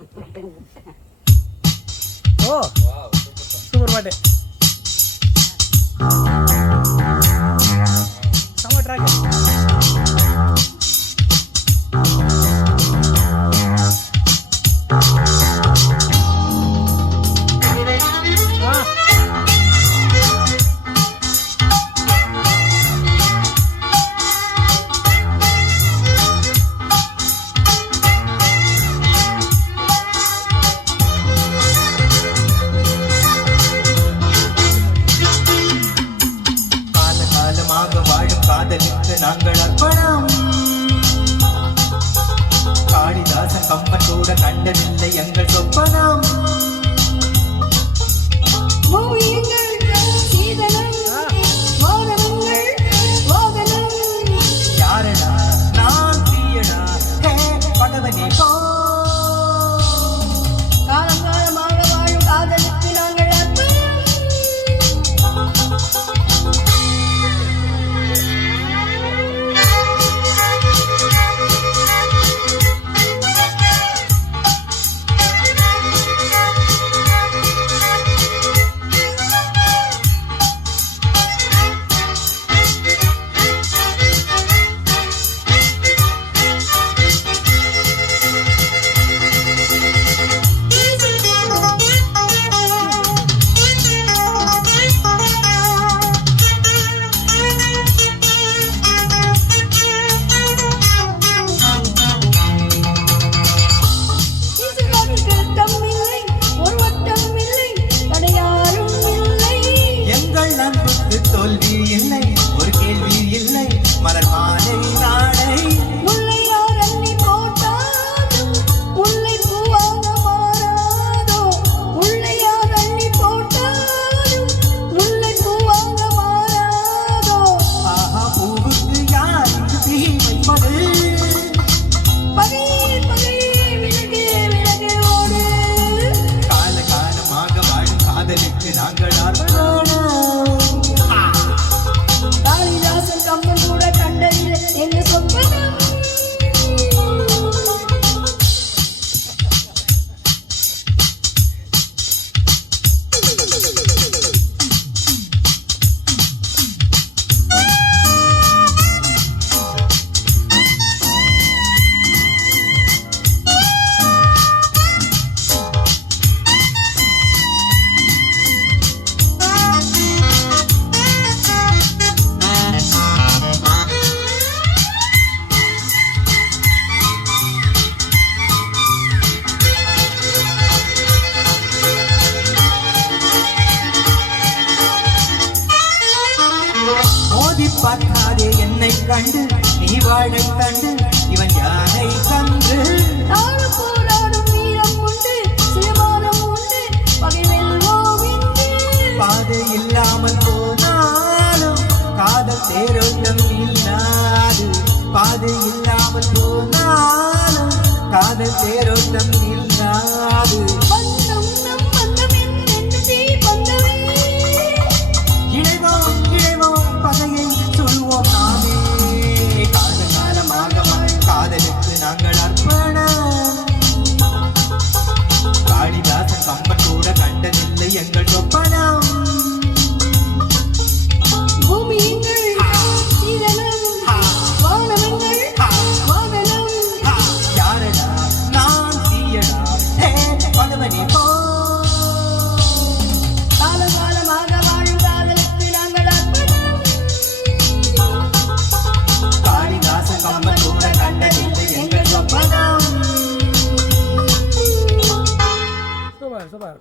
ஓ super பாட்டு. செம்ம track. காதலுக்கு நாங்கள் அர்ப்பணம். காளிதாசன் கம்பன் கூட கண்டதில்லை எங்கள் சொப்பனம். யாரடா நான் தீயடா பகவனே போ. காலம் காலமாக வாழும் காதலுக்கு நாங்கள் தோல்வி இல்லை ஒரு கேள்வி இல்லை மலர் மாலை நாளை. முல்லையார் அள்ளி போட்டாலும் முல்லை பூவாக மாறாதோ. முல்லையார் அள்ளி போட்டாலும் முல்லை பூவாக மாறாதோ. ஆஹா பூவுக்கு யார் தீ வைப்பது? பகையே பகையே விலகு விலகு ஓடு. கால காலமாக வாழும் காதலுக்கு நாங்கள் அர்ப்பணம். காளிதாசன் கம்பன் கூட கண்டதில்லை எங்க சொப்பனம். பார்க்காதே என்னை கண்டு நீ வாழை கண்டு இவன் யானை கண்டு. நானும் போராடும் வீரம் உண்டு சிறுமானம் உண்டு பகைவெல்வோம் என்று. பாதை இல்லாமல் போனாலும் காதல் தேரோட்டம் இல்லாது. பாதை இல்லாமல் போனாலும் காதல் தேரோட்டம் இல்லாது. பந்தம் நம் பந்தம் என்று தீ பந்தமே. இணைவோம் இணைவோம் பகையை சொல்வோம் நாமே. கால காலமாக காதலுக்கு நாங்கள் அர்ப்பணம். காளிதாசன் கம்பன் கூட கண்டதில்லை எங்கள் சொப்பனம். பூமி எங்கள் சீதனம் வானம் எங்கள் வாகனம். யாரடா நான் தீயடா பகவனே போ. காலகாலமாக வாழும் காதலுக்கு நாங்கள் அர்ப்பணம். காளிதாசன் கம்பன் கூட கண்டதில்லை எங்கள் சொப்பனம். Super super.